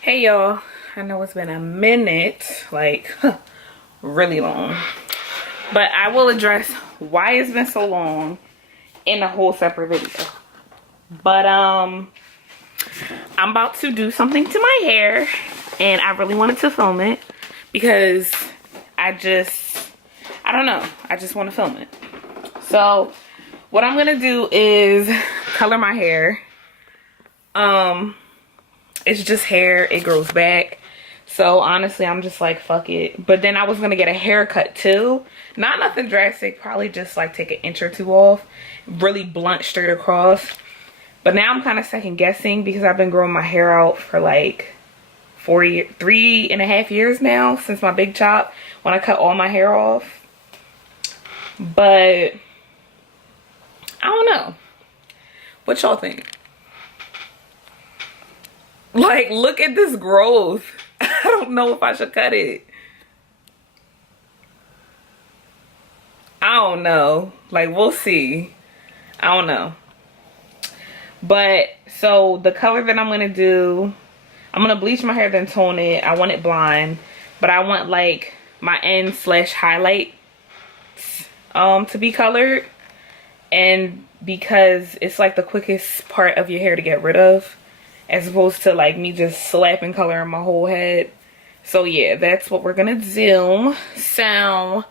Hey y'all, I know it's been a minute, like really long, but I will address why it's been so long in a whole separate video. But I'm about to do something to my hair and I really wanted to film it because I don't know, I just want to film it. So what I'm gonna do is color my hair. It's just hair, it grows back. So honestly, I'm just like, fuck it. But then I was gonna get a haircut too. Not nothing drastic, probably just like take an inch or two off. Really blunt straight across. But now I'm kind of second guessing because I've been growing my hair out for like 3.5 years now since my big chop when I cut all my hair off. But I don't know. What y'all think? Like, look at this growth. I don't know if I should cut it. I don't know. Like, we'll see. I don't know. But, so, the color that I'm going to do, I'm going to bleach my hair then tone it. I want it blonde. But I want, like, my end/highlight to be colored. And because it's, like, the quickest part of your hair to get rid of. As opposed to like me just slapping color in my whole head. So yeah, that's what we're gonna do. So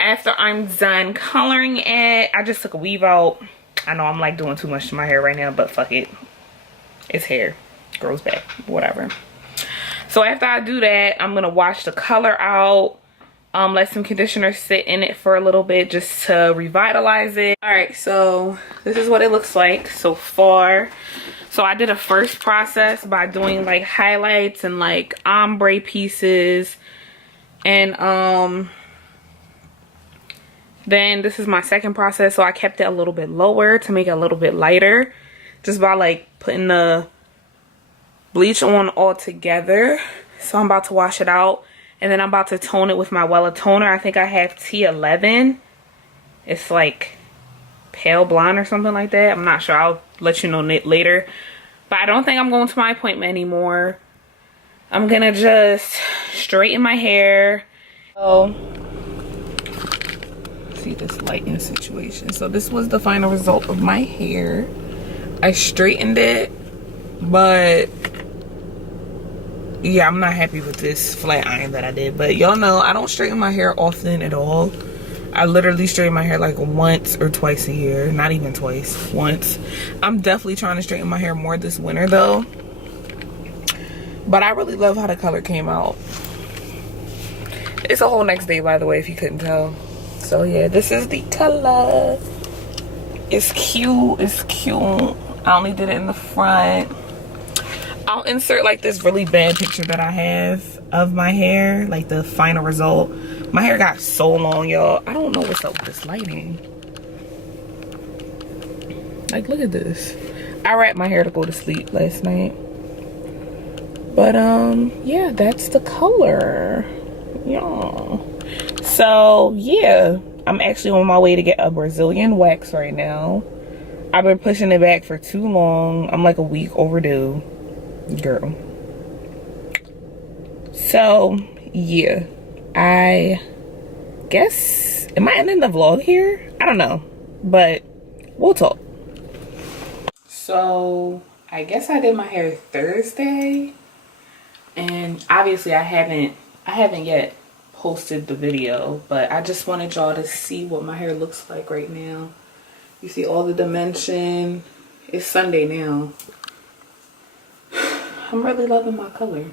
after I'm done coloring it, I just took a weave out. I know I'm like doing too much to my hair right now, but fuck it. It's hair. Grows back. Whatever. So after I do that, I'm gonna wash the color out. Let some conditioner sit in it for a little bit just to revitalize it. Alright, so this is what it looks like so far. So I did a first process by doing like highlights and like ombre pieces. And then this is my second process. So I kept it a little bit lower to make it a little bit lighter. Just by like putting the bleach on all together. So I'm about to wash it out. And then I'm about to tone it with my Wella toner. I think I have T11. It's like pale blonde or something like that. I'm not sure. I'll let you know later. But I don't think I'm going to my appointment anymore. I'm gonna just straighten my hair. So, see this lighting situation. So this was the final result of my hair. I straightened it, but yeah, I'm not happy with this flat iron that I did. But y'all know I don't straighten my hair often at all. I literally straighten my hair like once or twice a year. Not even twice, once. I'm definitely trying to straighten my hair more this winter though. But I really love how the color came out. It's a whole next day, by the way, if you couldn't tell. So yeah, this is the color. It's cute, it's cute. I only did it in the front. I'll insert like this really bad picture that I have of my hair, like the final result. My hair got so long, y'all. I don't know what's up with this lighting. Like, look at this. I wrapped my hair to go to sleep last night. But yeah, that's the color. Yeah. So yeah, I'm actually on my way to get a Brazilian wax right now. I've been pushing it back for too long. I'm like a week overdue. Girl. So yeah, I guess, am I ending the vlog here? I don't know, but we'll talk. So I guess I did my hair Thursday, and obviously I haven't yet posted the video, but I just wanted y'all to see what my hair looks like right now. You see all the dimension. It's Sunday now. I'm really loving my color.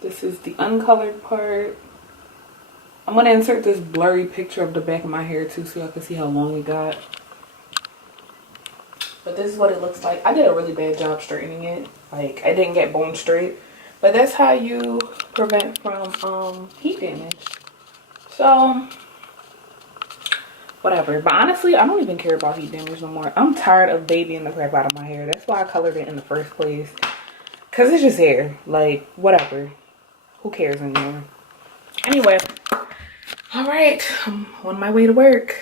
This is the uncolored part. I'm gonna insert this blurry picture of the back of my hair too so y'all can see how long it got. But this is what it looks like. I did a really bad job straightening it. Like, I didn't get bone straight. But that's how you prevent from heat damage. So, whatever. But honestly, I don't even care about heat damage no more. I'm tired of babying the crap out of my hair. That's why I colored it in the first place. Because it's just hair. Like, whatever. Who cares anymore? Anyway, All right, I'm on my way to work.